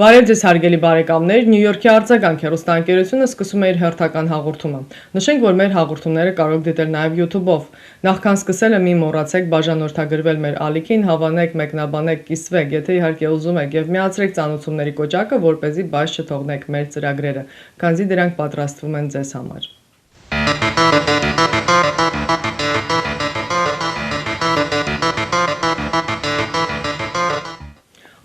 Բարև ձեզ հարգելի բարեկամներ, Նյու Յորքի Արձագանգ հեռուստաընկերությունը սկսում է իր հերթական հաղորդումը։ Նշենք, որ մեր հաղորդումները կարող դիտել նաև YouTube-ով։ Նախքան սկսելը մի մոռացեք բաժանորդագրվել մեր ալիքին, հավանեք, մեկնաբանեք, կիսվեք, եթե իհարկե ուզում եք, եւ միացրեք ծանուցումների կոճակը, որպեսզի բաց չթողնեք մեր ծրագրերը, քանզի դրանք պատրաստվում են ձեզ համար։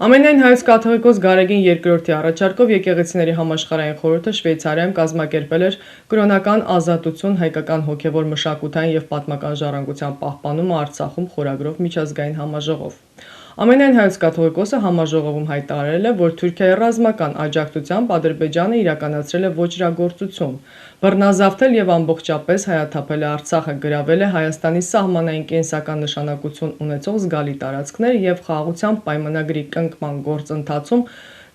Ամենայն հայոց կաթողիկոս Գարեգին II-ի առաջարկով եկեղեցիների համաշխարհային խորհուրդը Շվեյցարիայում կազմակերպել էր կրոնական ազատություն, հայկական հոգևոր մշակութային եւ պատմական ժառանգության պահպանումը Արցախում խորագրով միջազգային համաժողով։ Ամենայն հայոց կաթողիկոսը համաժողովում հայտարարել է, որ Թուրքիայի ռազմական աջակցությամբ Ադրբեջանը իրականացրել է ոճրագործություն, բռնազավթել եւ ամբողջապես հայաթափել է Արցախը, գրավել է Հայաստանի սահմանային կենսական նշանակություն ունեցող զգալի տարածքներ եւ խաղաղության պայմանագրի կնքման գործընթացում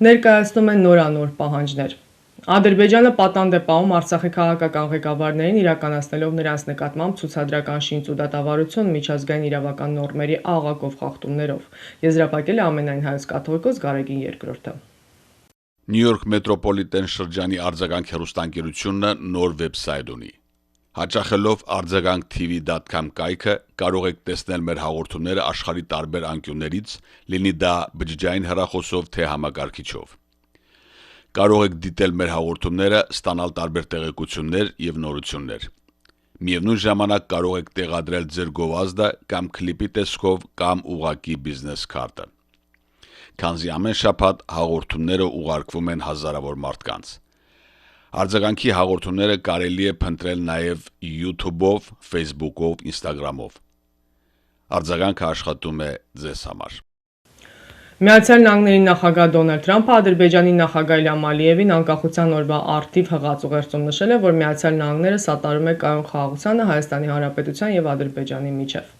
ներկայացնում են նորանոր պահանջներ։ Ադրբեջանը պատանդ է պահում Արցախի քաղաքական ղեկավարներին իրականացնելով նրանց նկատմամբ ցուցադրական շինծ ու դատավարություն միջազգային իրավական նորմերի աղաղակով խախտումներով, եզրափակել է ամենայն հայոց կաթողիկոս Գարեգին II-ը։ Նյու Յորք մետրոպոլիտեն շրջանի Արձագանք հեռուստաընկերությունը նոր վեբսայթ ունի։ Հաճախելով արձագանktv.com կայքը կարող եք տեսնել մեր հաղորդումները աշխարհի տարբեր անկյուններից, լինի դա բջջային հեռախոսով թե համակարգիչով։ Կարող եք դիտել մեր հաղորդումները, ստանալ տարբեր տեղեկություններ եւ նորություններ։ Միևնույն ժամանակ կարող եք տեղադրել ձեր գովազդը կամ կլիպի տեսքով կամ ուղղակի բիզնես քարտը։ Քանզի ամեն շաբաթ հաղորդումները ուղարկվում են հազարավոր մարդկանց։ Արձագանքի հաղորդումները կարելի է փնտրել նաև YouTube-ով, Facebook-ով, Instagram-ով։ Արձագանքը աշխատում է ձեզ համար։ Միացյալ Նահանգների նախագահ Դոնալդ Թրամփը Ադրբեջանի նախագահ Իլհամ Ալիևին անկախության օրվա առթիվ հղած ուղերձում նշել է, որ Միացյալ Նահանգները սատարում է կայուն խաղաղությանը Հայաստանի Հանրապետության եւ Ադրբեջանի միջև։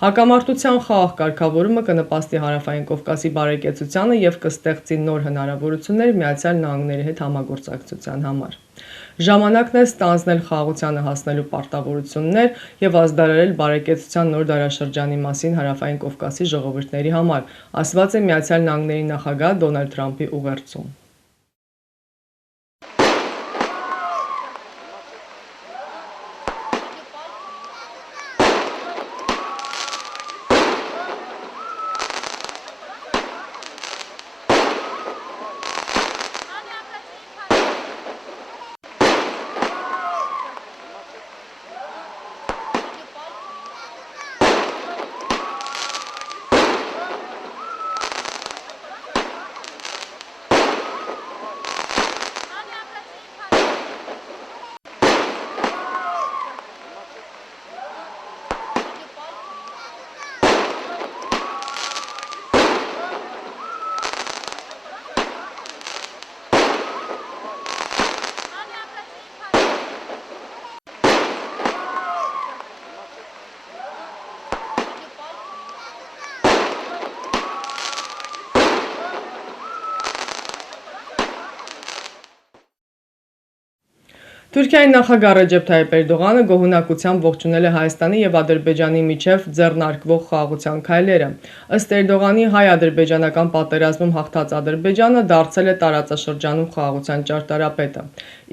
Հակամարտության խաղաղ կարգավորումը կնպաստի Հարավային Կովկասի բարեկեցությանը եւ կստեղծի նոր հնարավորություններ Միացյալ Նահանգների հետ համագործակցության համար։ Ժամանակն է ստանձնել խաղաղությանը հասնելու պարտավորություններ եւ ազդարարել բարեկեցության նոր դարաշրջանի մասին Հարավային Կովկասի ժողովուրդների համար, ասված է Միացյալ Նահանգների նախագահ Դոնալդ Թրամփի ուղերձում։ Թուրքիայի նախագահ Ռեջեփ Թայիփ Էրդողանը գոհունակությամբ ողջունել է Հայաստանի եւ Ադրբեջանի միջև ձեռնարկվող խաղաղության քայլերը։ Ըստ Էրդողանի, հայ-ադրբեջանական պատերազմում հաղթած Ադրբեջանը դարձել է տարածաշրջանում խաղաղության ճարտարապետը։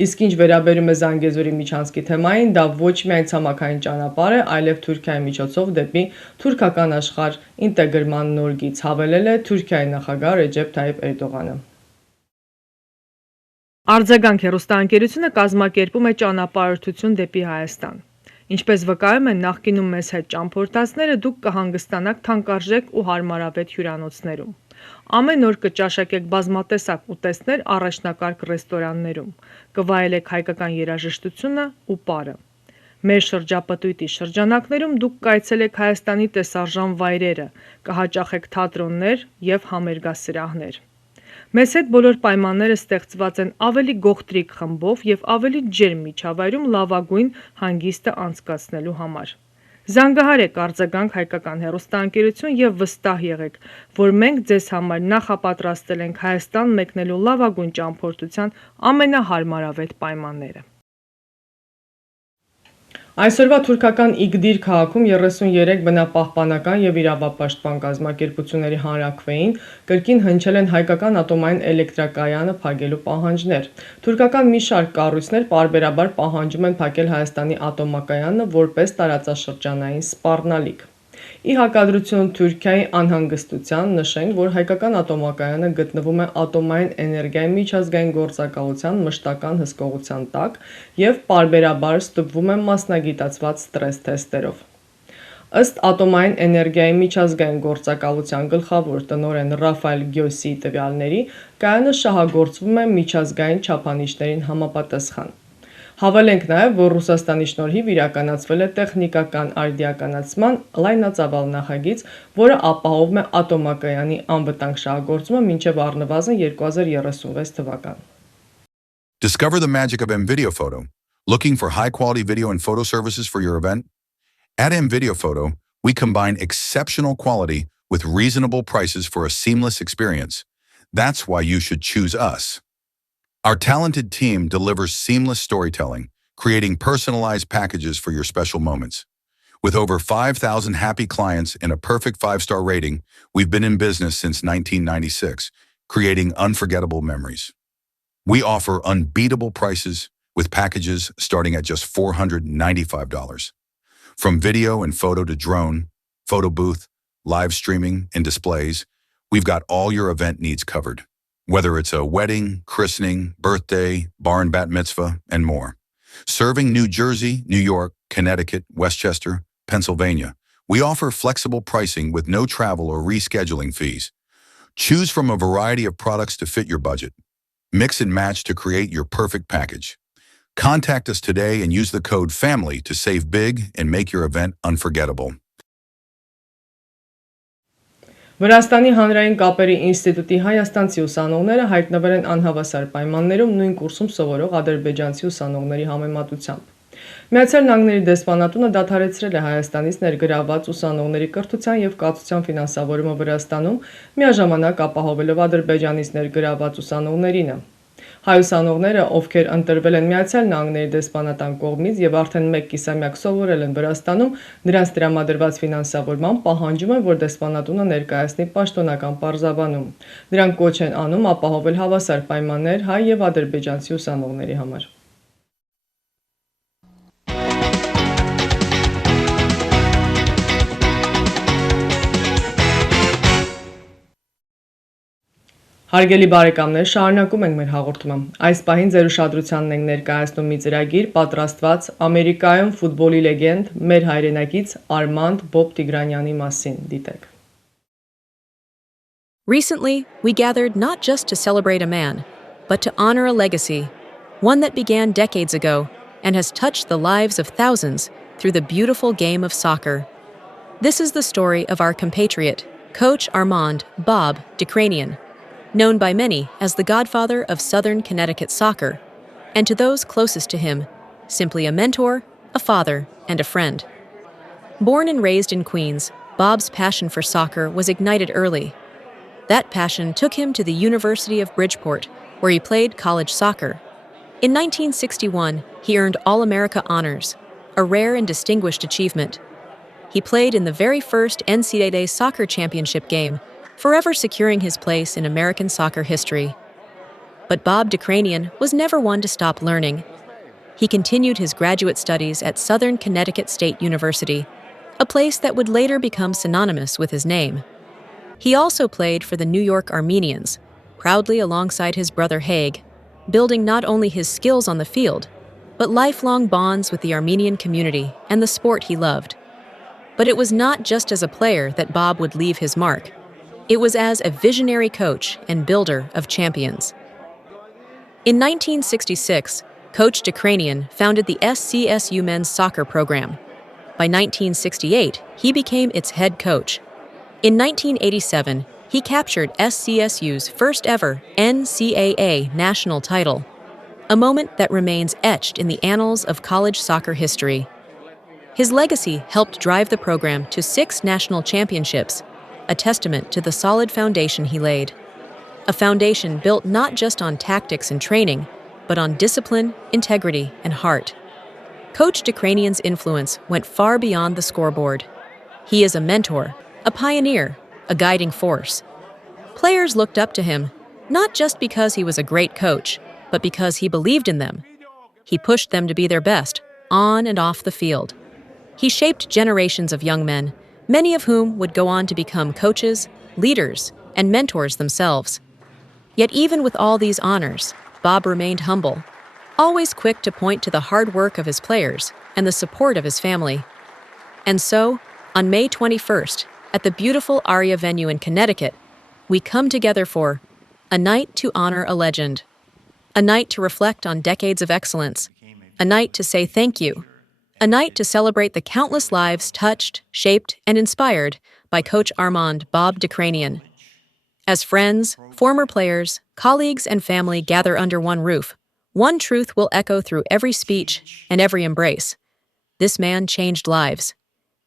Իսկ ինչ վերաբերում է Զանգեզուրի միջանցքի թեմային, դա ոչ միայն ցամաքային ճանապարհ է, այլև Թուրքիայի միջոցով դեպի թուրքական աշխարհ ինտեգրման նոր գիծ, հավելել է Թուրքիայի նախագահ Ռեջեփ Թայիփ Էրդողանը։ Արձագանք հեռուստաընկերությունը կազմակերպում է ճանապարհորդություն դեպի Հայաստան։ Ինչպես վկայում են նախկինում մեզ հետ ճամփորդածները, դուք կհանգստանաք թանկարժեք ու հարմարավետ հյուրանոցներում։ Ամեն օր կճաշակեք բազմատեսակ ուտեստներ առաջնակարգ ռեստորաններում, կվայելեք հայկական երաժշտությունը ու պարը։ Մեր շրջապտույտի շրջանակներում դուք կայցելեք Հայաստանի տեսարժան վայրերը, կհաճախեք թատրոններ եւ համերգասրահներ։ Մեզ հետ բոլոր պայմանները ստեղծված են ավելի գողտրիկ խմբով եւ ավելի ջերմ միջավայրում լավագույն հանգիստը անցկացնելու համար։ Զանգահարեք Արձագանք Հայկական հեռուստաընկերություն եւ վստահ եղեք, որ մենք ձեզ համար նախապատրաստել ենք Հայաստան մեկնելու լավագույն ճամփորդության ամենահարմարավետ պայմանները։ Այսօրվա թուրքական Իգդիր քաղաքում 33 բնապահպանական եւ իրավապաշտպան կազմակերպությունների հանրաքվեին կրկին հնչել են հայկական ատոմային էլեկտրակայանը փակելու պահանջներ։ Թուրքական մի շարք կառույցներ պարբերաբար պահանջում են փակել Հայաստանի ատոմակայանը որպես տարածաշրջանային սպառնալիք։ Ի հակադրություն Թուրքիայի անհանգստության նշենք, որ հայկական ատոմակայանը գտնվում է ատոմային էներգիայի միջազգային գործակալության մշտական հսկողության տակ եւ պարբերաբար ստուգվում է մասնագիտացված ստրես թեստերով։ Ըստ ատոմային էներգիայի միջազգային գործակալության գլխավոր տնօրեն Ռաֆայել Գյոսիի տվյալների, կայանը շահագործվում է միջազգային չափանիշներին համապատասխան։ Հավելենք նաև, որ Ռուսաստանի շնորհիվ իրականացվել է տեխնիկական արդիականացման լայնածավալ նախագիծ, որը ապահովում է ատոմակայանի անվտանգ շահագործումը մինչև առնվազն 2036 թվական։ Discover the magic of M-Video Photo. Looking for high-quality video and photo services for your event? At M-Video Photo, we combine exceptional quality with reasonable prices for a seamless experience. That's why you should choose us. Our talented team delivers seamless storytelling, creating personalized packages for your special moments. With over 5,000 happy clients and a perfect 5-star rating, we've been in business since 1996, creating unforgettable memories. We offer unbeatable prices with packages starting at just $495. From video and photo to drone, photo booth, live streaming, and displays, we've got all your event needs covered. Whether it's a wedding, christening, birthday, bar and bat mitzvah, and more. Serving New Jersey, New York, Connecticut, Westchester, Pennsylvania, we offer flexible pricing with no travel or rescheduling fees. Choose from a variety of products to fit your budget. Mix and match to create your perfect package. Contact us today and use the code FAMILY to save big and make your event unforgettable. Վրաստանի հանրային կապերի ինստիտուտի հայաստանցի ուսանողները հայտնվել են անհավասար պայմաններում նույն կուրսում սովորող ադրբեջանցի ուսանողների համեմատությամբ։ Միացյալ Նահանգների դեսպանատունը դադարեցրել է Հայաստանից ներգրավված ուսանողների կրթության եւ կացության ֆինանսավորումը Վրաստանում, միաժամանակ ապահովելով Ադրբեջանից ներգրավված ուսանողներինը։ Հայ ուսանողները, ովքեր ընտրվել են Միացյալ Նահանգների դեսպանատան կողմից եւ արդեն 1 կիսամյակ սովորել են Վրաստանում, նրանց տրամադրված ֆինանսավորման պահանջում են, որ դեսպանատունը ներկայացնի պաշտոնական պարզաբանում։ Նրանք կոչ են անում ապահովել հավասար պայմաններ հայ եւ ադրբեջանցի ուսանողների համար։ Հարգելի բարեկամներ, շարունակում ենք մեր հաղորդումը։ Այս պահին ձեր ուշադրությանն ենք ներկայացնում մի ծրագիր, պատրաստված Ամերիկայում ֆուտբոլի լեգենդ մեր հայրենակից Արմանդ Բոբ Դիկրանյանի մասին, դիտեք։ Recently, we gathered not just to celebrate a man, but to honor a legacy, one that began decades ago and has touched the lives of thousands through the beautiful game of soccer. This is the story of our compatriot, Coach Armanդ Bôb Dikranyan, known by many as the godfather of Southern Connecticut soccer, and to those closest to him, simply a mentor, a father, and a friend. Born and raised in Queens, Bob's passion for soccer was ignited early. That passion took him to the University of Bridgeport, where he played college soccer. In 1961, he earned All-America honors, a rare and distinguished achievement. He played in the very first NCAA soccer championship game, forever securing his place in American soccer history. But Bôb Dikranyan was never one to stop learning. He continued his graduate studies at Southern Connecticut State University, a place that would later become synonymous with his name. He also played for the New York Armenians, proudly alongside his brother Haig, building not only his skills on the field, but lifelong bonds with the Armenian community and the sport he loved. But it was not just as a player that Bôb would leave his mark. It was as a visionary coach and builder of champions. In 1966, Coach Dikranyan founded the SCSU men's soccer program. By 1968, he became its head coach. In 1987, he captured SCSU's first ever NCAA national title, a moment that remains etched in the annals of college soccer history. His legacy helped drive the program to 6 national championships, a testament to the solid foundation he laid. A foundation built not just on tactics and training, but on discipline, integrity, and heart. Coach Dicranyan's influence went far beyond the scoreboard. He is a mentor, a pioneer, a guiding force. Players looked up to him, not just because he was a great coach, but because he believed in them. He pushed them to be their best, on and off the field. He shaped generations of young men, many of whom would go on to become coaches, leaders, and mentors themselves. Yet even with all these honors, Bob remained humble, always quick to point to the hard work of his players and the support of his family. And so, on May 21st, at the beautiful Aria venue in Connecticut, we come together for a night to honor a legend, a night to reflect on decades of excellence, a night to say thank you, a night to celebrate the countless lives touched, shaped, and inspired by Coach Armanդ Bób Dikranyan. As friends, former players, colleagues, and family gather under one roof, one truth will echo through every speech and every embrace. This man changed lives.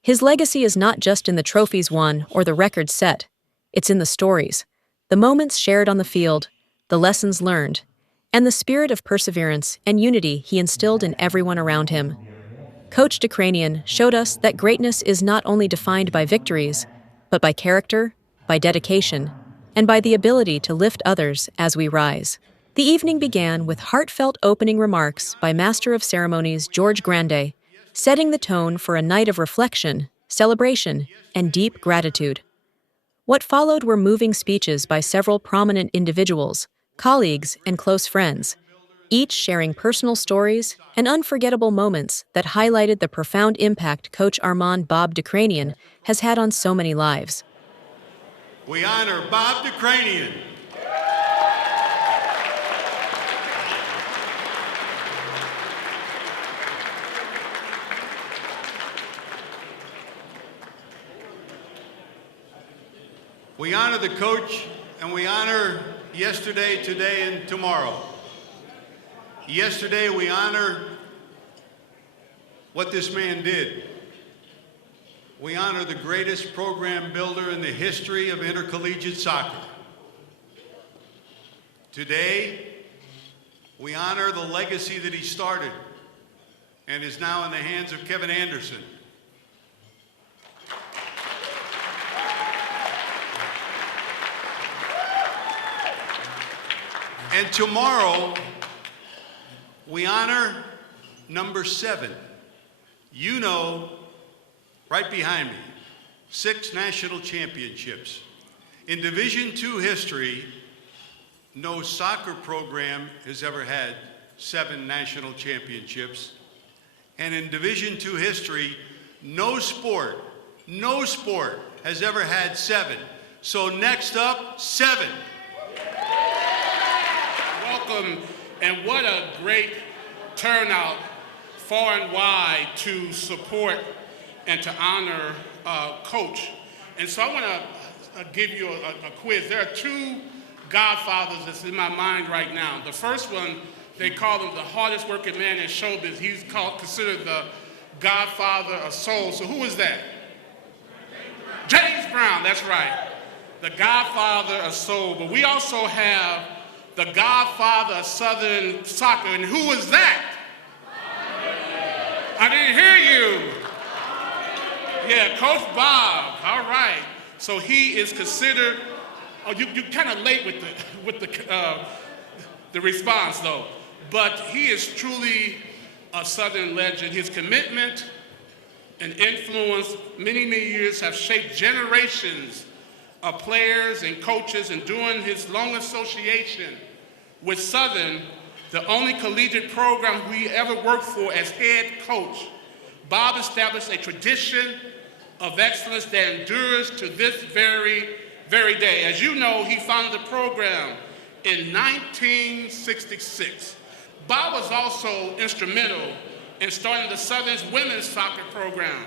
His legacy is not just in the trophies won or the records set. It's in the stories, the moments shared on the field, the lessons learned, and the spirit of perseverance and unity he instilled in everyone around him. Coach Dikranyan showed us that greatness is not only defined by victories, but by character, by dedication, and by the ability to lift others as we rise. The evening began with heartfelt opening remarks by Master of Ceremonies George Grande, setting the tone for a night of reflection, celebration, and deep gratitude. What followed were moving speeches by several prominent individuals, colleagues, and close friends, each sharing personal stories and unforgettable moments that highlighted the profound impact Coach Armanդ Bób Dikranyan has had on so many lives. We honor Bób Dikranyan. We honor the coach, and we honor yesterday, today, and tomorrow. Yesterday, we honor what this man did. We honor the greatest program builder in the history of intercollegiate soccer. Today, we honor the legacy that he started and is now in the hands of Kevin Anderson. And tomorrow, we honor number 7. You know, right behind me, 6 national championships. In Division II history, no soccer program has ever had 7 national championships. And in Division II history, no sport has ever had 7. So next up, 7. Welcome, and what a great turnout far and wide to support and to honor Coach. And so I want to give you a quiz. There are 2 godfathers that's in my mind right now. The first one, they call him the hardest working man in showbiz. He's considered the godfather of soul. So who is that? James Brown, that's right. The godfather of soul. But we also have the godfather of Southern soccer. And who is that? I didn't hear you. Yeah, Coach Bob. All right. So he is considered. Oh, you kind of late with the response though. But he is truly a Southern legend. His commitment and influence, many years, have shaped generations of players and coaches, and during his long association with Southern, the only collegiate program we ever worked for as head coach, Bob established a tradition of excellence that endures to this very day. As you know, he founded the program in 1966. Bob was also instrumental in starting the Southern's women's soccer program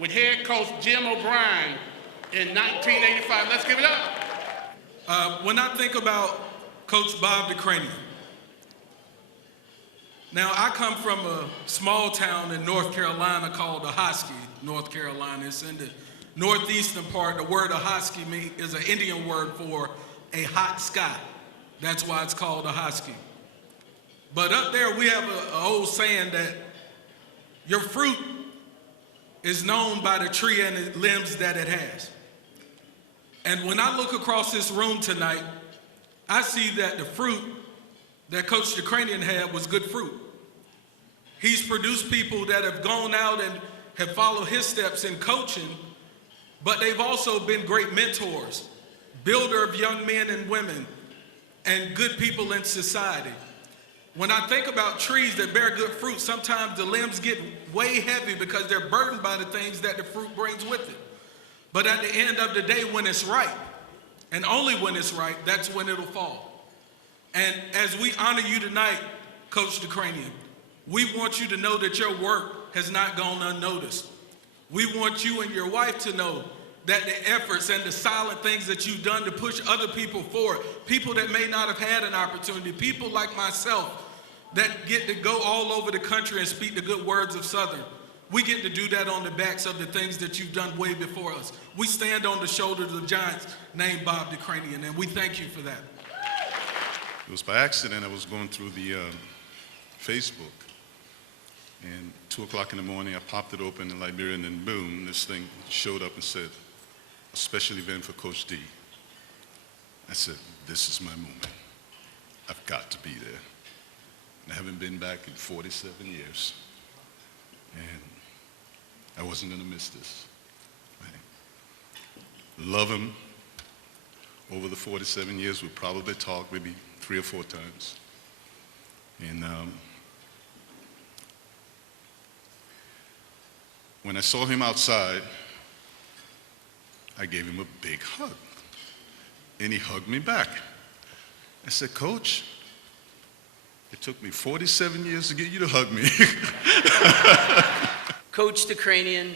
with head coach Jim O'Brien in 1985. Let's give it up. When I think about Coach Bób Dikranyan, now I come from a small town in North Carolina called Ahoskie, North Carolina. It's in the northeastern part. The word Ahoskie is an Indian word for a hot sky. That's why it's called Ahoskie. But up there we have an old saying that Your fruit is known by the tree and the limbs that it has. And when I look across this room tonight, I see that the fruit that Coach Dicranyan had was good fruit. He's produced people that have gone out and have followed his steps in coaching, but they've also been great mentors, builder of young men and women, and good people in society. When I think about trees that bear good fruit, sometimes the limbs get way heavy because they're burdened by the things that the fruit brings with it. But at the end of the day, when it's ripe, and only when it's ripe, that's when it'll fall. And as we honor you tonight, Coach Dicranyan, we want you to know that your work has not gone unnoticed. We want you and your wife to know that the efforts and the silent things that you've done to push other people forward, people that may not have had an opportunity, people like myself that get to go all over the country and speak the good words of Southern, we get to do that on the backs of the things that you've done way before us. We stand on the shoulders of giants named Bob Dicranyan, and we thank you for that. It was by accident. I was going through the Facebook, and 2 o'clock in the morning, I popped it open in Liberia, and then boom, this thing showed up and said, a special event for Coach D. I said, this is my moment. I've got to be there. And I haven't been back in 47 years. And I wasn't going to miss this. I love him. Over the 47 years, we probably talked maybe 3 or 4 times. And when I saw him outside, I gave him a big hug. And he hugged me back. I said, Coach, it took me 47 years to get you to hug me. Coach Dicranyan,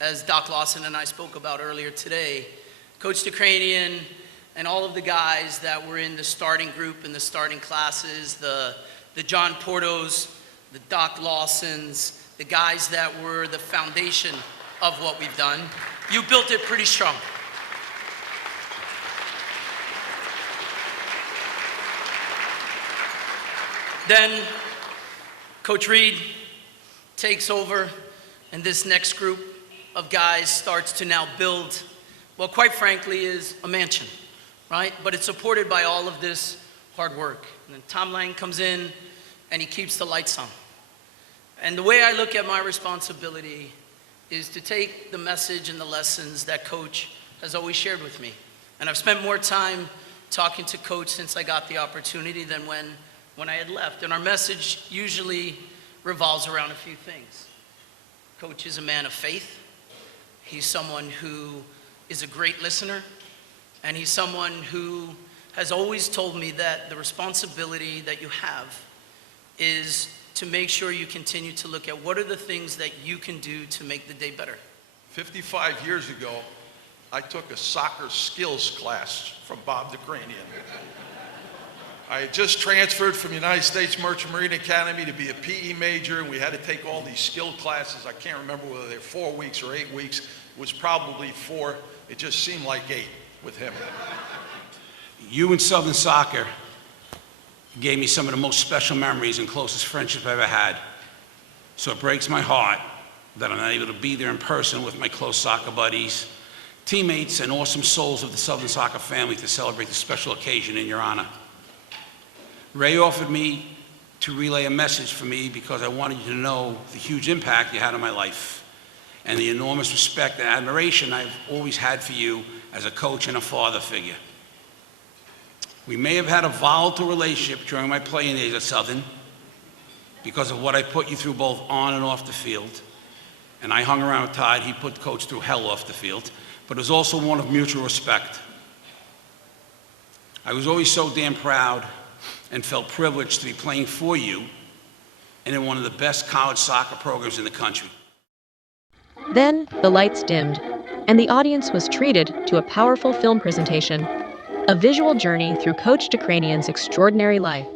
as Doc Lawson and I spoke about earlier today, Coach Dicranyan and all of the guys that were in the starting group and the starting classes, the John Portos, the Doc Lawsons, the guys that were the foundation of what we've done, you built it pretty strong. Then Coach Reed takes over, and this next group of guys starts to now build, well, quite frankly, is a mansion, right? But it's supported by all of this hard work. And then Tom Lang comes in, and he keeps the lights on. And the way I look at my responsibility is to take the message and the lessons that Coach has always shared with me. And I've spent more time talking to Coach since I got the opportunity than when I had left. And our message usually revolves around a few things. Coach is a man of faith. He's someone who is a great listener. And he's someone who has always told me that the responsibility that you have is to make sure you continue to look at what are the things that you can do to make the day better. 55 years ago, I took a soccer skills class from Bob Dicranyan. I had just transferred from United States Merchant Marine Academy to be a PE major, and we had to take all these skill classes. I can't remember whether they're 4 weeks or 8 weeks. It was probably 4. It just seemed like 8 with him. You in Southern Soccer gave me some of the most special memories and closest friendship I ever had. So it breaks my heart that I'm not able to be there in person with my close soccer buddies, teammates, and awesome souls of the Southern Soccer family to celebrate this special occasion in your honor. Ray offered me to relay a message for me because I wanted you to know the huge impact you had on my life and the enormous respect and admiration I've always had for you as a coach and a father figure. We may have had a volatile relationship during my playing days at Southern because of what I put you through both on and off the field. And I hung around with Todd. He put Coach through hell off the field. But it was also one of mutual respect. I was always so damn proud and felt privileged to be playing for you and in one of the best college soccer programs in the country. Then the lights dimmed, and the audience was treated to a powerful film presentation, a visual journey through Coach Dicranyan's extraordinary life.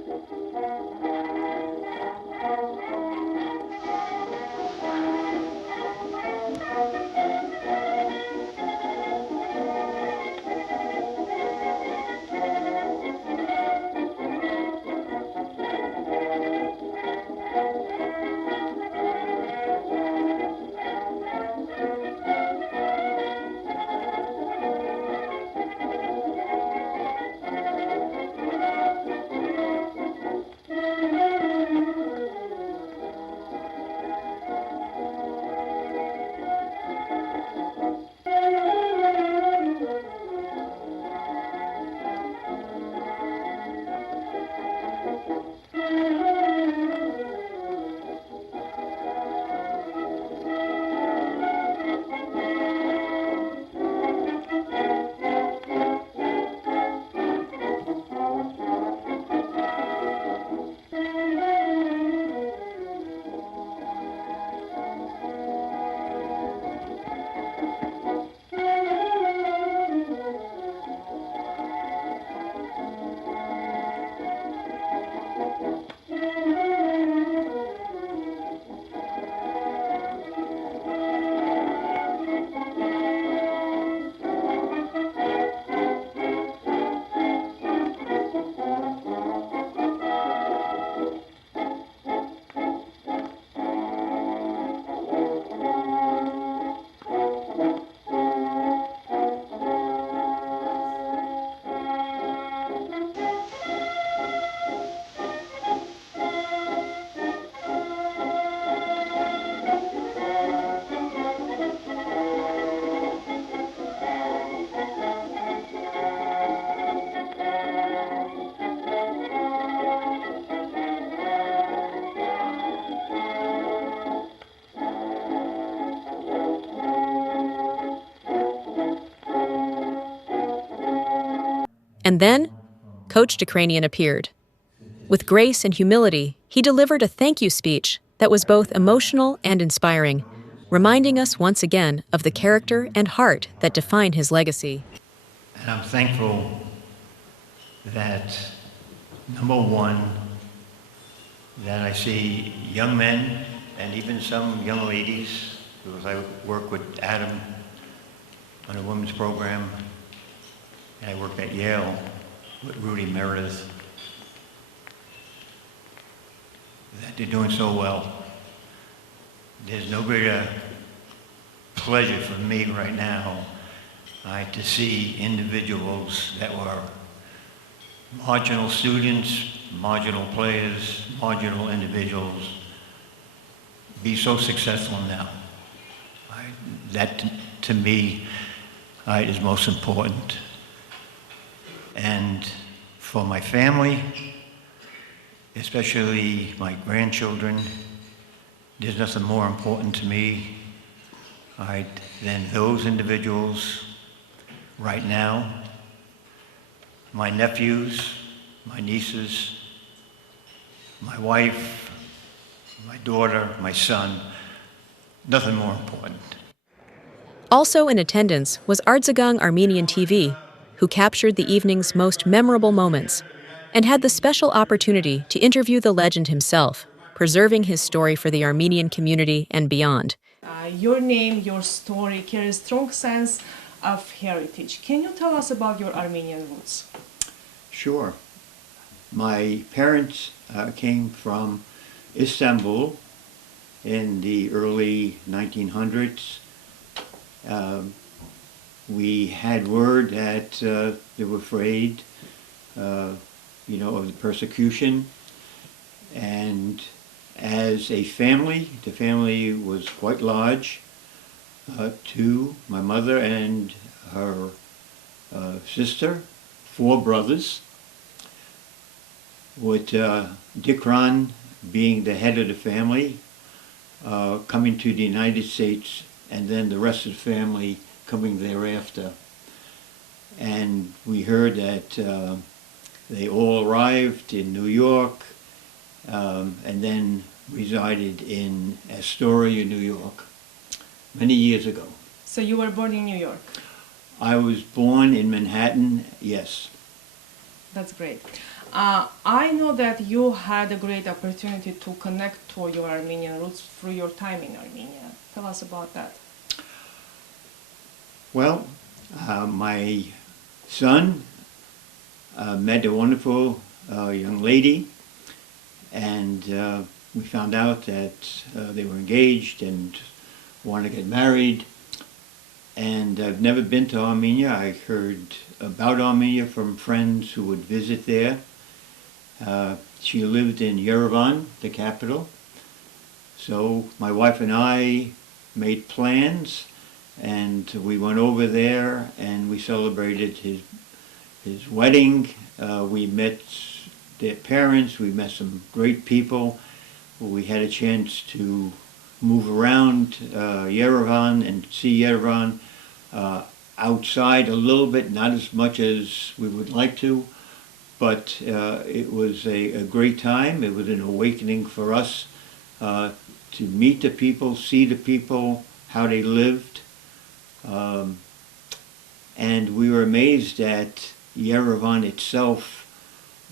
And then, Coach Dikranyan appeared. With grace and humility, he delivered a thank you speech that was both emotional and inspiring, reminding us once again of the character and heart that define his legacy. And I'm thankful that, number one, that I see young men and even some young ladies, because I work with Adam on a women's program, and I worked at Yale with Rudy Meredith, that they're doing so well. There's no greater pleasure for me right now to see individuals that were marginal students, marginal players, marginal individuals be so successful now. That to me is most important. And for my family, especially my grandchildren, there's nothing more important to me than those individuals right now. My nephews, my nieces, my wife, my daughter, my son, nothing more important. Also in attendance was Արձագանգ Armenian TV, who captured the evening's most memorable moments and had the special opportunity to interview the legend himself, preserving his story for the Armenian community and beyond. Your name, your story carries strong sense of heritage. Can you tell us about your Armenian roots? Sure. My parents came from Istanbul in the early 1900s. We had word that they were afraid, of the persecution. And as a family, the family was quite large. Two, my mother and her sister, 4 brothers, with Dikran being the head of the family, coming to the United States, and then the rest of the family coming thereafter. And we heard that they all arrived in New York and then resided in Astoria, New York, many years ago. So you were born in New York? I was born in Manhattan, yes. That's great. I know that you had a great opportunity to connect to your Armenian roots through your time in Armenia. Tell us about that. Well, my son met a wonderful young lady, and we found out that they were engaged and wanted to get married. And I've never been to Armenia. I heard about Armenia from friends who would visit there. She lived in Yerevan, the capital. So my wife and I made plans, and we went over there and we celebrated his wedding. We met their parents, we met some great people. We had a chance to move around Yerevan and see Yerevan outside a little bit, not as much as we would like to, but it was a great time. It was an awakening for us to meet the people, see the people, how they lived. And we were amazed that Yerevan itself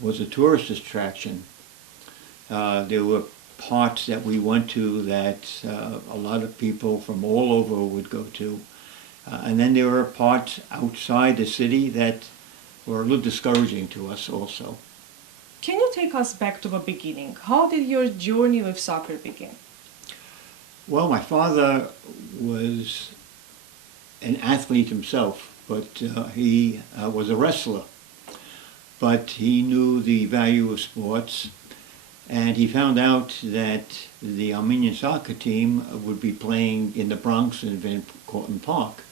was a tourist attraction. There were parts that we went to that a lot of people from all over would go to. And then there were parts outside the city that were a little discouraging to us also. Can you take us back to the beginning? How did your journey with soccer begin? Well, my father was an athlete himself, but he was a wrestler. But he knew the value of sports, and he found out that the Armenian soccer team would be playing in the Bronx in Van Cortlandt Park.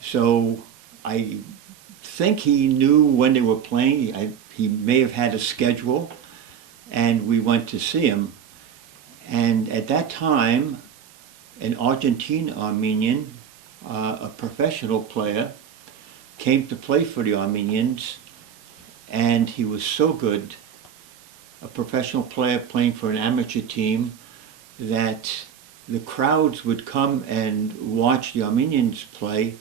So I think he knew when they were playing. He may have had a schedule, and we went to see him. And at that time, an Argentine Armenian, a professional player, came to play for the Armenians and he was so good, a professional player playing for an amateur team, that the crowds would come and watch the Armenians play.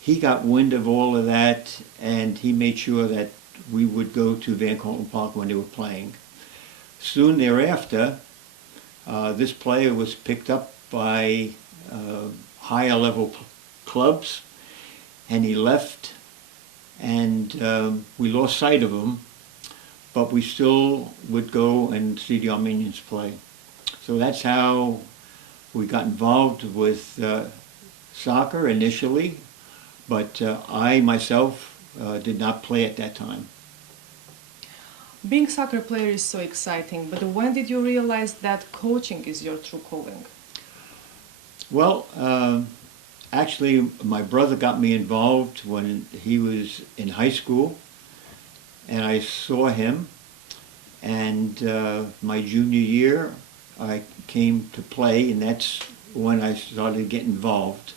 He got wind of all of that, and he made sure that we would go to Van Cortlandt Park when they were playing. Soon thereafter, this player was picked up by higher level clubs, and he left, and we lost sight of him, but we still would go and see the Armenians play. So that's how we got involved with soccer initially, but I myself did not play at that time. Being a soccer player is so exciting, but when did you realize that coaching is your true calling? Well, actually, my brother got me involved when he was in high school, and I saw him, and my junior year, I came to play, and that's when I started getting involved.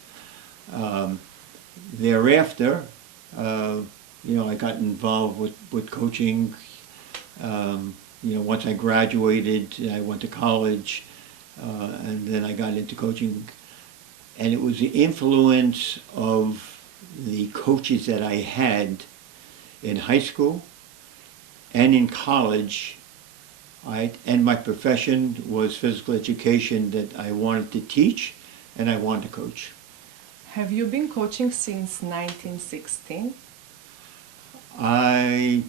Thereafter, I got involved with coaching. Once I graduated, I went to college, and then I got into coaching. And it was the influence of the coaches that I had in high school and in college. And my profession was physical education, that I wanted to teach and I wanted to coach. Have you been coaching since 1916? I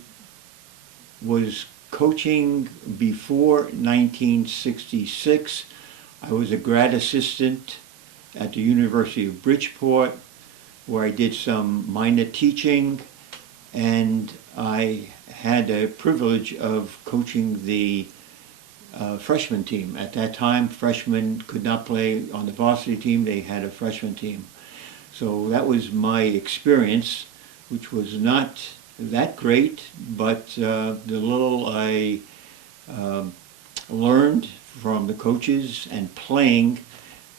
was coaching before 1966. I was a grad assistant at the University of Bridgeport, where I did some minor teaching, and I had a privilege of coaching the freshman team. At that time, freshmen could not play on the varsity team. They had a freshman team. So that was my experience, which was not that great, but the little I learned from the coaches and playing,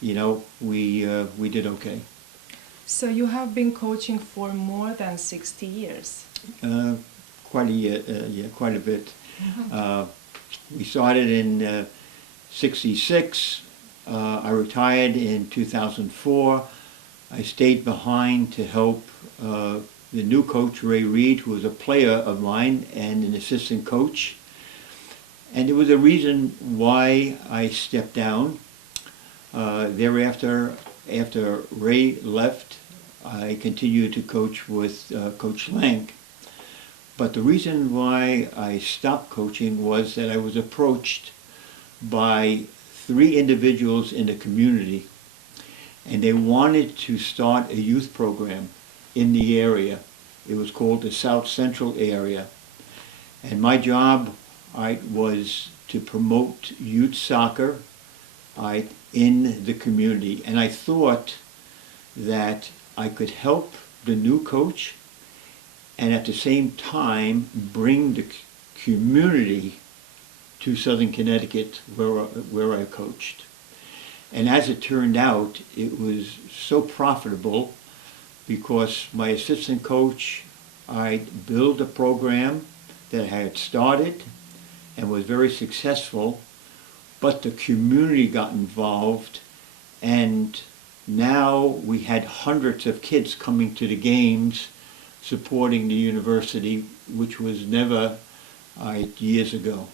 we did okay. So you have been coaching for more than 60 years? Quite a bit. We started in 66. I retired in 2004. I stayed behind to help the new coach, Ray Reed, who was a player of mine and an assistant coach. And there was a reason why I stepped down. Thereafter, after Ray left, I continued to coach with Coach Lang. But the reason why I stopped coaching was that I was approached by 3 individuals in the community, and they wanted to start a youth program in the area. It was called the South Central area. And my job was to promote youth soccer in the community. And I thought that I could help the new coach and at the same time bring the community to Southern Connecticut, where I coached. And as it turned out, it was so profitable because my assistant coach, I built a program that I had started and was very successful, but the community got involved, and now we had hundreds of kids coming to the games supporting the university, which was never years ago.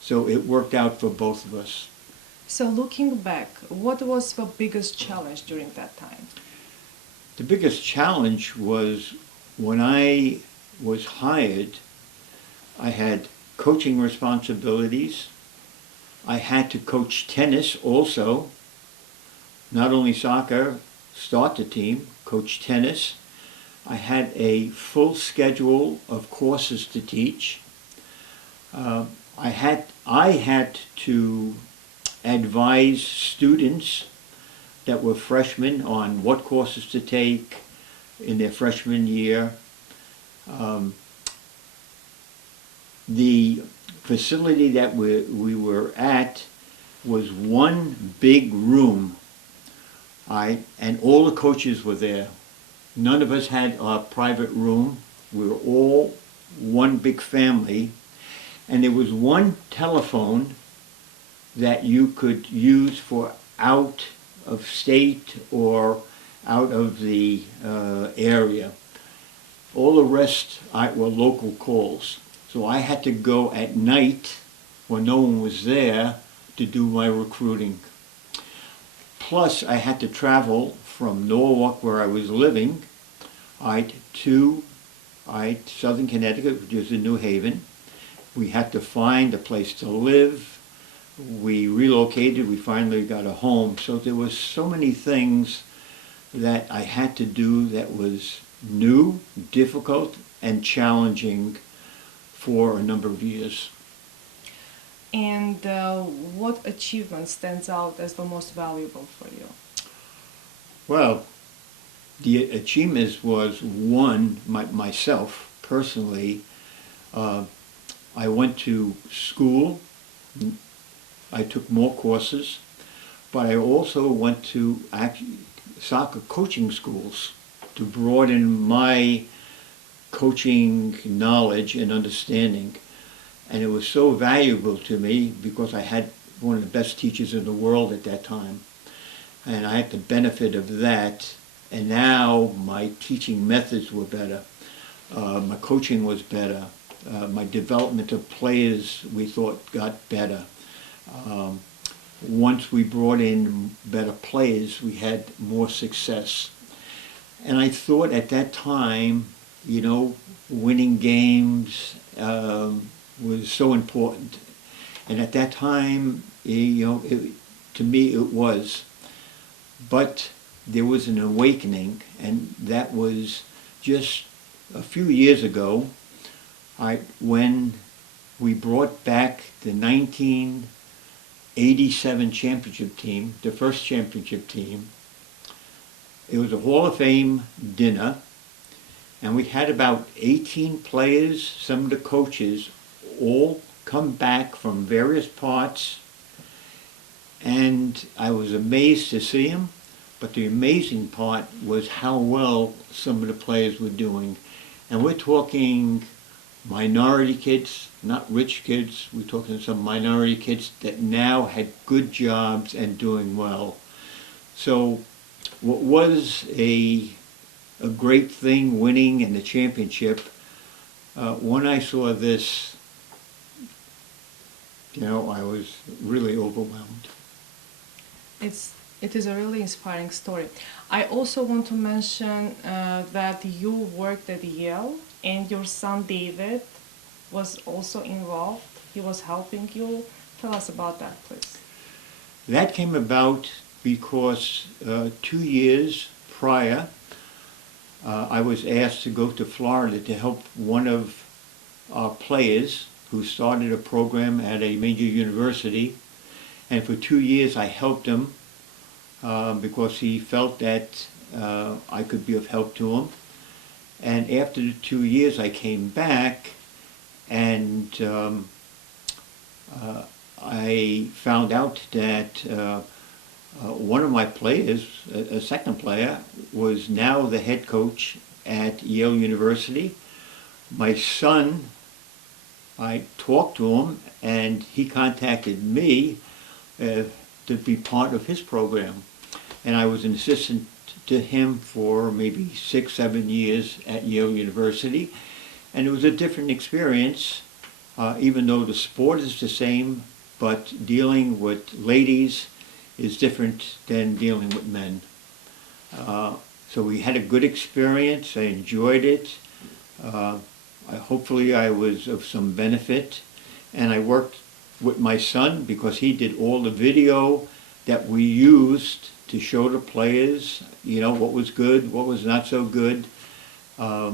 So it worked out for both of us. So looking back, what was the biggest challenge during that time? The biggest challenge was when I was hired, I had coaching responsibilities. I had to coach tennis also, not only soccer, start the team, coach tennis. I had a full schedule of courses to teach. I had to advise students that were freshmen on what courses to take in their freshman year. The facility that we were at was one big room, and all the coaches were there. None of us had a private room. We were all one big family, and there was one telephone that you could use for out of state or out of the area. All the rest were local calls. So I had to go at night when no one was there to do my recruiting. Plus, I had to travel from Norwalk, where I was living, to Southern Connecticut, which is in New Haven. We had to find a place to live. We relocated. We finally got a home. So there was so many things that I had to do that was new, difficult, and challenging for a number of years. And what achievement stands out as the most valuable for you? Well, the achievement was one, myself personally. I went to school. I took more courses, but I also went to soccer coaching schools to broaden my coaching knowledge and understanding. And it was so valuable to me because I had one of the best teachers in the world at that time. And I had the benefit of that. And now my teaching methods were better. My coaching was better. My development of players, we thought, got better. Once we brought in better players, we had more success. And I thought at that time, you know, winning games was so important. And at that time, you know, to me it was. But there was an awakening, and that was just a few years ago, when we brought back the 1987 championship team, the first championship team. It was a Hall of Fame dinner, and we had about 18 players, some of the coaches, all come back from various parts, and I was amazed to see them. But the amazing part was how well some of the players were doing. And we're talking minority kids, not rich kids. We're talking some minority kids that now had good jobs and doing well. So what was a great thing, winning in the championship, when I saw this, you know, I was really overwhelmed. It is a really inspiring story. I also want to mention that you worked at Yale and your son David was also involved. He was helping you. Tell us about that, please. That came about because 2 years prior, I was asked to go to Florida to help one of our players who started a program at a major university. And for 2 years I helped him because he felt that I could be of help to him. And after the 2 years I came back, and I found out that one of my players, a second player, was now the head coach at Yale University. My son, I talked to him, and he contacted me to be part of his program. And I was an assistant to him for maybe 6-7 years at Yale University. And it was a different experience, even though the sport is the same, but dealing with ladies is different than dealing with men. So we had a good experience. I enjoyed it. Hopefully I was of some benefit. And I worked with my son because he did all the video that we used to show the players, you know, what was good, what was not so good. I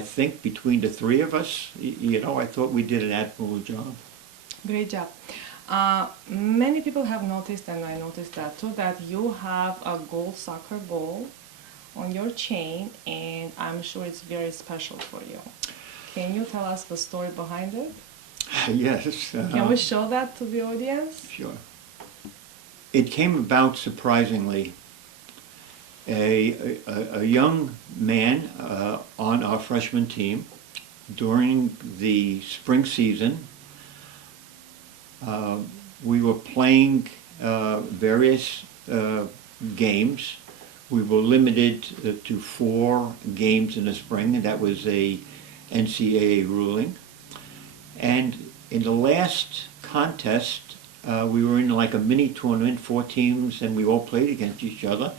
think between the three of us, you know, I thought we did an admirable job. Great job. Many people have noticed, and I noticed that too, that you have a gold soccer ball on your chain, and I'm sure it's very special for you. Can you tell us the story behind it? Yes. Can we show that to the audience? Sure. It came about surprisingly. a young man on our freshman team during the spring season. We were playing various games. We were limited to 4 games in the spring, and that was a NCAA ruling. And in the last contest, we were in like a mini tournament, 4 teams, and we all played against each other.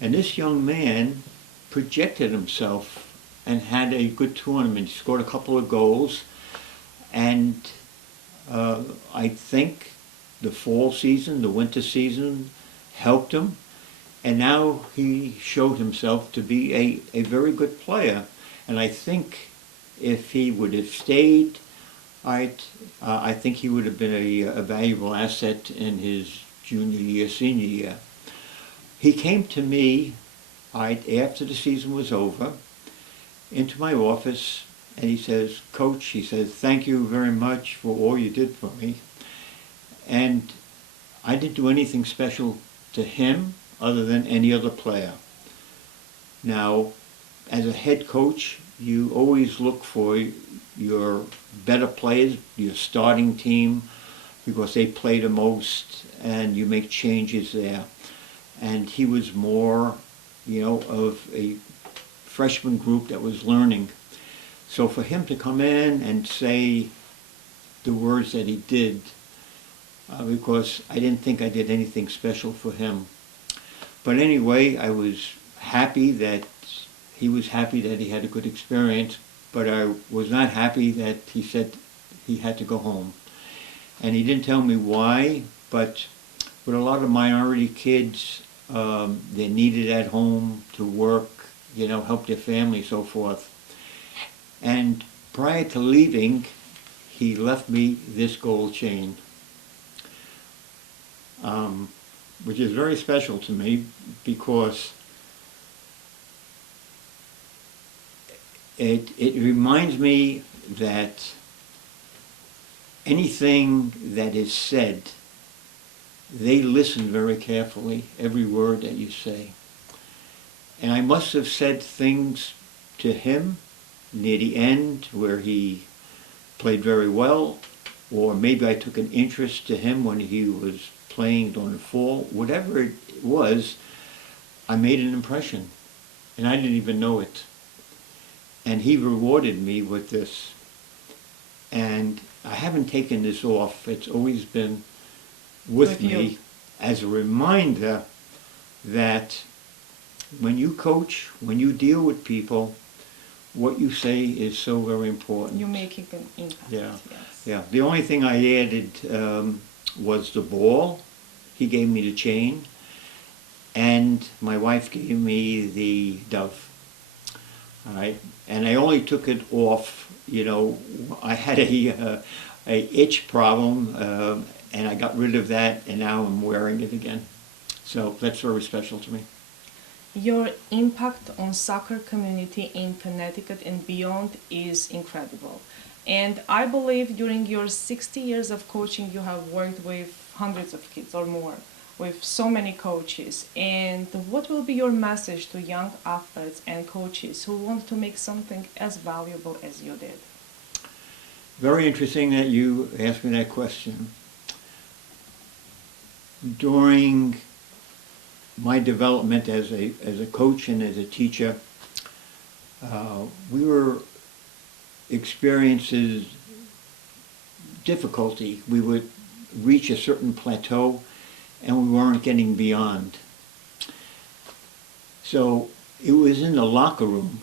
And this young man projected himself and had a good tournament. He scored a couple of goals, and I think the fall season, the winter season, helped him. And now he showed himself to be a very good player. And I think if he would have stayed, I think he would have been a valuable asset in his junior year, senior year. He came to me after the season was over, into my office, and he says, "Coach," he says, "thank you very much for all you did for me." And I didn't do anything special to him other than any other player. Now, as a head coach, you always look for your better players, your starting team, because they play the most, and you make changes there. And he was more, of a freshman group that was learning. So for him to come in and say the words that he did, because I didn't think I did anything special for him. But anyway, I was happy that he was happy that he had a good experience, but I was not happy that he said he had to go home. And he didn't tell me why, but with a lot of minority kids, they're needed at home to work, help their family, so forth. And prior to leaving, he left me this gold chain, which is very special to me because it reminds me that anything that is said, they listen very carefully, every word that you say. And I must have said things to him near the end where he played very well, or maybe I took an interest to him when he was playing during the fall. Whatever it was, I made an impression, and I didn't even know it. And he rewarded me with this. And I haven't taken this off. It's always been with me as a reminder that when you coach, when you deal with people, what you say is so very important. You're making an impact. Yeah, yes. yeah. The only thing I added was the ball. He gave me the chain, and my wife gave me the dove. All right, and I only took it off. I had a itch problem, and I got rid of that, and now I'm wearing it again. So that's very special to me. Your impact on soccer community in Connecticut and beyond is incredible. And I believe during your 60 years of coaching, you have worked with hundreds of kids or more, with so many coaches. And what will be your message to young athletes and coaches who want to make something as valuable as you did? Very interesting that you asked me that question. During my development as a coach and as a teacher, we were experiencing difficulty. We would reach a certain plateau and we weren't getting beyond. So it was in the locker room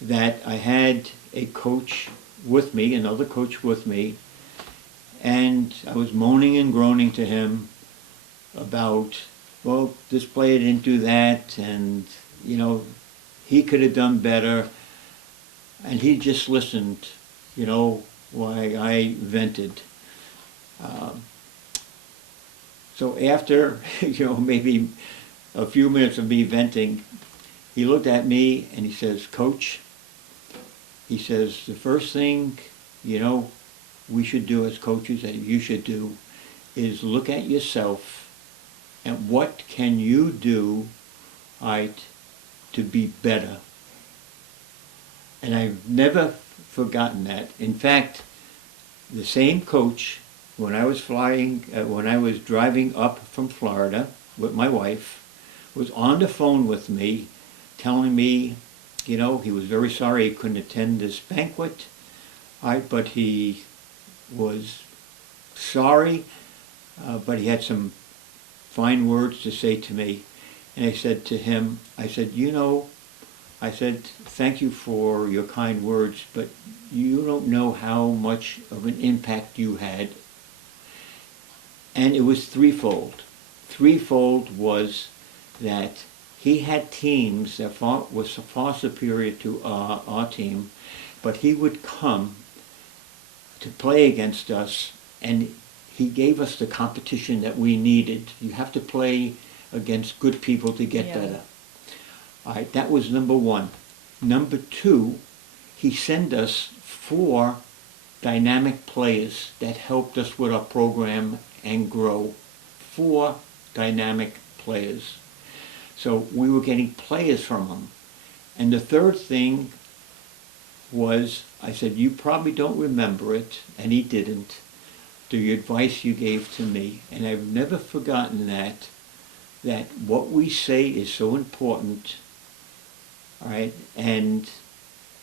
that I had a coach with me, another coach with me, and I was moaning and groaning to him about, well, this player didn't do that, and, he could have done better. And he just listened, while I vented. So after, maybe a few minutes of me venting, he looked at me and he says, "Coach," he says, "the first thing, we should do as coaches, that you should do, is look at yourself and what can you do right, to be better. And I've never forgotten that. In fact, the same coach, when I was driving up from Florida with my wife, was on the phone with me, telling me, you know, he was very sorry he couldn't attend this banquet, right, but he was sorry, but he had some fine words to say to me. And I said to him, I said, you know, I said, thank you for your kind words, but you don't know how much of an impact you had. And it was threefold. Threefold was that he had teams that was far superior to our team, but he would come to play against us, and he gave us the competition that we needed. You have to play against good people to get better. All right, that was number one. Number two, he sent us 4 dynamic players that helped us with our program and grow. 4 dynamic players. So we were getting players from him. And the third thing was, I said, you probably don't remember it, and he didn't, the advice you gave to me. And I've never forgotten that what we say is so important, all right, and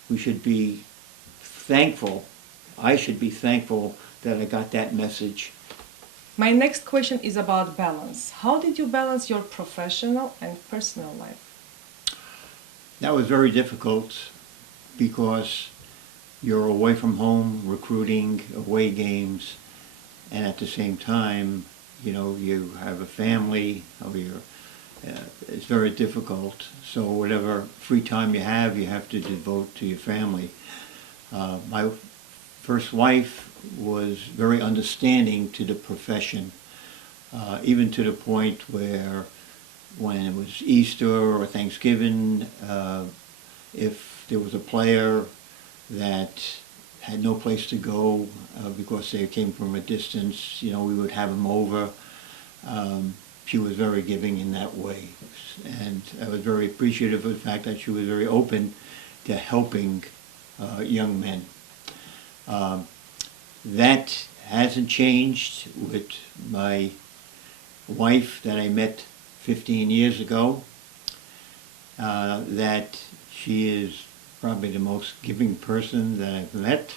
we should be thankful. I should be thankful that I got that message. My next question is about balance. How did you balance your professional and personal life? That was very difficult because you're away from home, recruiting, away games, and at the same time, you know, you have a family, or it's very difficult. So whatever free time you have to devote to your family. My first wife was very understanding to the profession, even to the point where when it was Easter or Thanksgiving, if there was a player that had no place to go because they came from a distance, you know, we would have them over. She was very giving in that way. And I was very appreciative of the fact that she was very open to helping young men. That hasn't changed with my wife that I met 15 years ago. That she is probably the most giving person that I've met.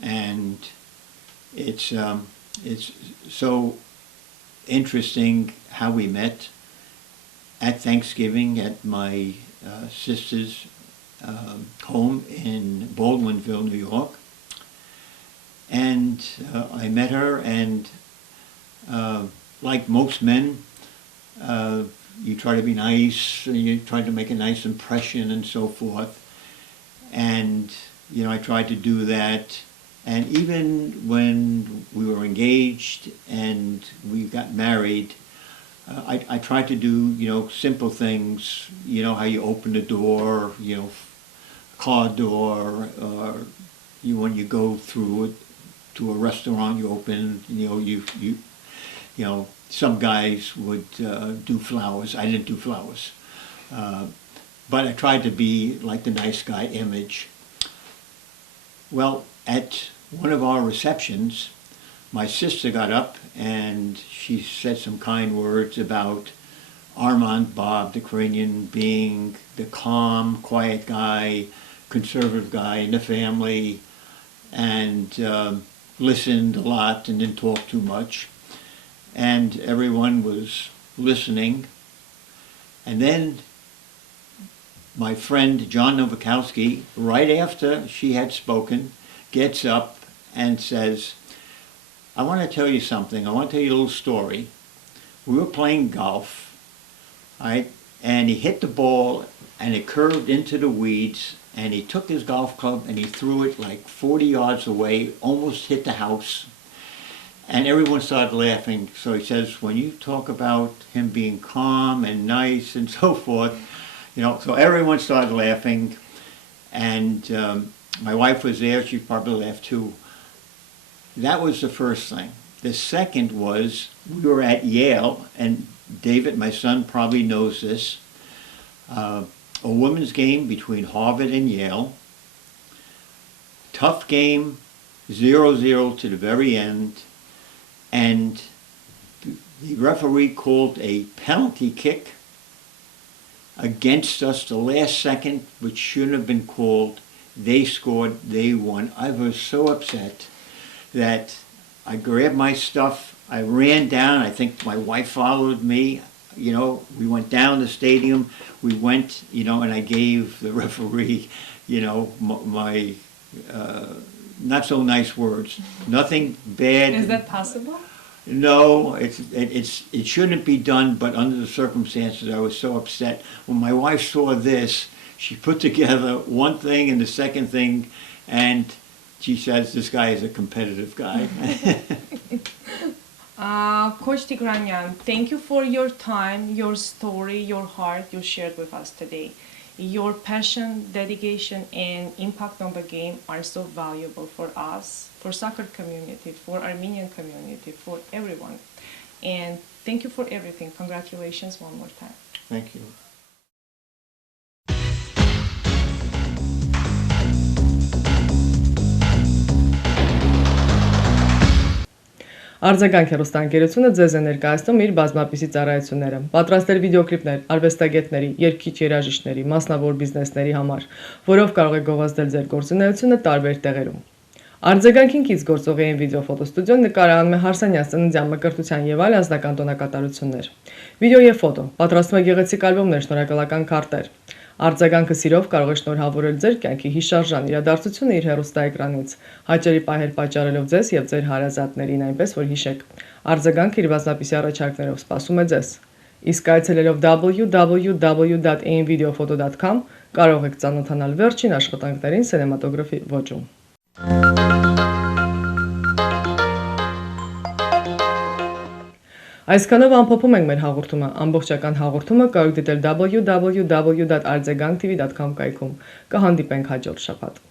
And it's so interesting how we met at Thanksgiving at my sister's home in Baldwinville, New York. And I met her, and like most men, you try to be nice, and you try to make a nice impression and so forth. And, you know, I tried to do that. And even when we were engaged and we got married, I tried to do, you know, simple things, you know, how you open the door, you know, car door, or when you go through it to a restaurant, you open, you know, you know, some guys would do flowers. I didn't do flowers. But I tried to be like the nice guy image. Well, at one of our receptions, my sister got up and she said some kind words about Armands Bób Dikranyani being the calm, quiet guy, conservative guy in the family, and listened a lot and didn't talk too much. And everyone was listening. And then my friend John Nowakowski, right after she had spoken, gets up and says, I want to tell you something. I want to tell you a little story. We were playing golf, right? And he hit the ball and it curved into the weeds, and he took his golf club and he threw it like 40 yards away, almost hit the house. And everyone started laughing. So he says, when you talk about him being calm and nice and so forth, you know, so everyone started laughing. And my wife was there. She probably laughed too. That was the first thing. The second was, we were at Yale, and David, my son, probably knows this. A women's game between Harvard and Yale. Tough game, 0-0 to the very end. And the referee called a penalty kick against us the last second, which shouldn't have been called. They scored, they won. I was so upset that I grabbed my stuff, I ran down, I think my wife followed me, you know, we went down the stadium, we went, you know, and I gave the referee, you know, my not so nice words. Nothing bad. Is that possible? No, it shouldn't be done, but under the circumstances, I was so upset. When my wife saw this, she put together one thing and the second thing, and she says, this guy is a competitive guy. Coach Dikranyan, thank you for your time, your story, your heart you shared with us today. Your passion, dedication, and impact on the game are so valuable for us, for soccer community, for Armenian community, for everyone. And thank you for everything. Congratulations one more time. Thank you. Արձագանք հեռուստաընկերությունը ձեզ է ներկայացնում իր բազմապիսի ծառայությունները։ Պատրաստել վիդեոկլիպներ արվեստագետների, երգիչ երաժիշտների, մասնավոր բիզնեսների համար, որով կարող եք գովազդել ձեր գործունեությունը տարբեր տեղերում։ Արձագանքին կից գործող էին վիդեոֆոտոստուդիոն նկարահանում է հարսանյաց ծննդյան մկրտության եւ այլ անձնական տոնակատարություններ։ Վիդեո եւ ֆոտո, պատրաստում է գեղեցիկ ալբոմներ, շնորհակալական քարտեր։ Արձագանքը սիրով կարող է շնորհավորել ձեր կյանքի հիշարժան իրադարձությունը իր հեռուստաէկրանից, հաճելի պահեր պատճառելով ձեզ եւ ձեր հարազատներին, այնպես որ հիշեք։ Արձագանքը իր բազմապիսի առաջարկներով սպասում է ձեզ։ Իսկ այցելելով www.am50.com կարող եք ծանոթանալ վերջին աշխատանքներին սինեմատոգրաֆի ոճում։ Այսքանով ամփոփում ենք մեր հաղորդումը, ամբողջական հաղորդումը կարող դիտել www.artzagangtv.com կայքում։ Կհանդիպենք հաջորդ շաբաթ։